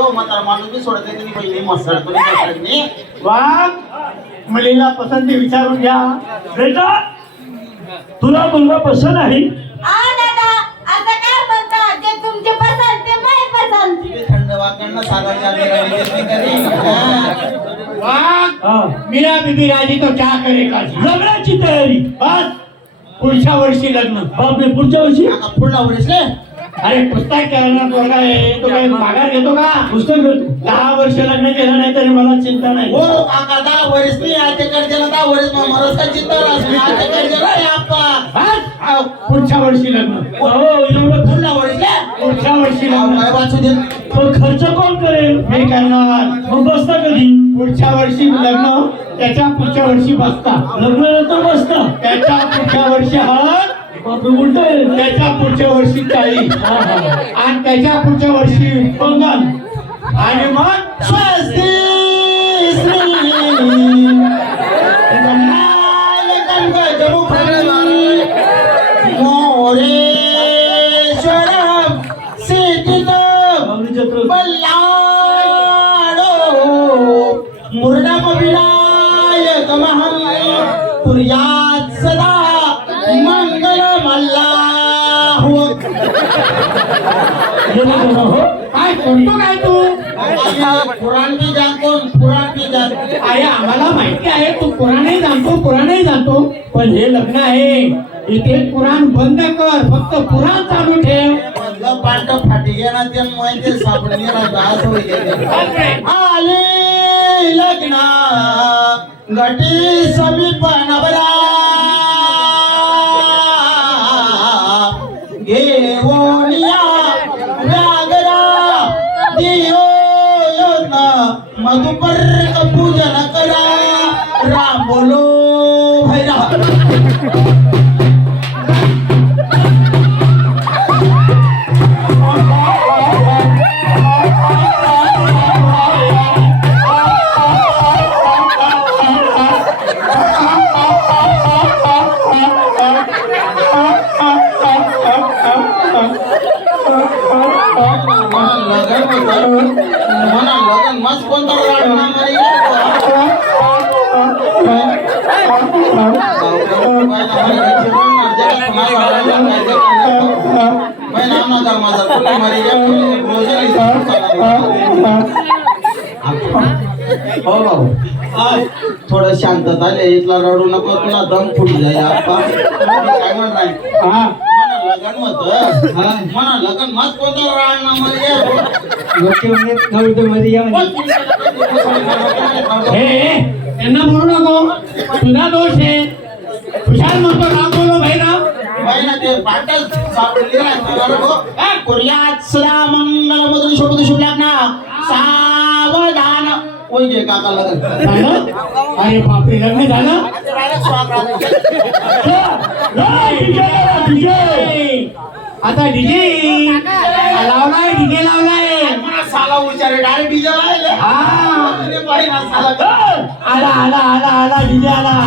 हो म्हातारा माणूस बी सोडत नाही पहिले मसळ तुम्ही वाघ मुलीला पसंती विचारून घ्या. बेटा तुला मुलगा पसंत आहे? दादा आता काय म्हणता जे तुमचे पसंत ते नाही पसंत. थंड वाकडनं सागर वाघ मीरा बीबी राजी तो क्या करेगा. लग्नाची तयारी. बस पुढच्या वर्षी लग्न. बापरे पुढच्या वर्षी? पुढला वडीस अरे पुस्तक करणार पोरगा आहे तो काही माघार घेतो का. पुस्तक घेतो. 10 वर्ष लग्न केलं नाही तरी मला चिंता नाही. हो काका 10 वर्ष मी आतेकडे 10 वर्ष मरस का चिंता असते आतेकडे आप्पा पुढच्या वर्षी लग्न. हो एवढं पुढला वडीस पुढच्या वर्षी लग्न. काय वाचू दे पण खर्च कोण करेल? मी करणार. मग बसता कधी? पुढच्या वर्षी लग्न त्याच्या पुढच्या वर्षी बसता. लग्नानंतर बसता. त्याच्या पुढच्या वर्षी हळद. बापरे उलट आहे. त्याच्या पुढच्या वर्षी ताई आणि त्याच्या पुढच्या वर्षी पंगण आणि मग स्वस्ती मोरेश्वरम सिद्धिदम बल्लाडो मुर्डम विनायकमहं कुर्यात् सदा मंगलम अल्लाहु काय म्हणतो काय तू. कुराण भी जानतो कुराण भी जानतो. अरे आम्हाला माहिती आहे तू कुराणही जाणतो पण हे लग्न आहे इथे कुराण बंद कर फक्त कुराण चालू ठेव. मधलं पाट फाटी गेला ते माहिती सापडून गेला दास होईल आले लग्न घटी समीप नवरा घेऊनिया व्यागरा दियो मधुपर पूजन करा राम बोलो भैरा. लगन मस्त कोणता हो भाऊ थोडं शांतता आले इथला रडू नको तुला दम फुटी जाईल आप्पा. काय म्हणणार लगन मत म्हणा लगन मत कोणता राहणार त्यांना म्हणू नको तुझा दोष आहे. खुशाल म्हणतो राम बोलो भैराम. ते पाटच कुर्यात सदा मंगल मधुर शोभत शुभ लग्न सावधान. ओय गे काका लग्न झालं. अरे बापरे लग्न झालं. आता डीजे लावलाय मला साला उचारे डायरेक्ट डीजे लावले. हा साला आला डीजे आला.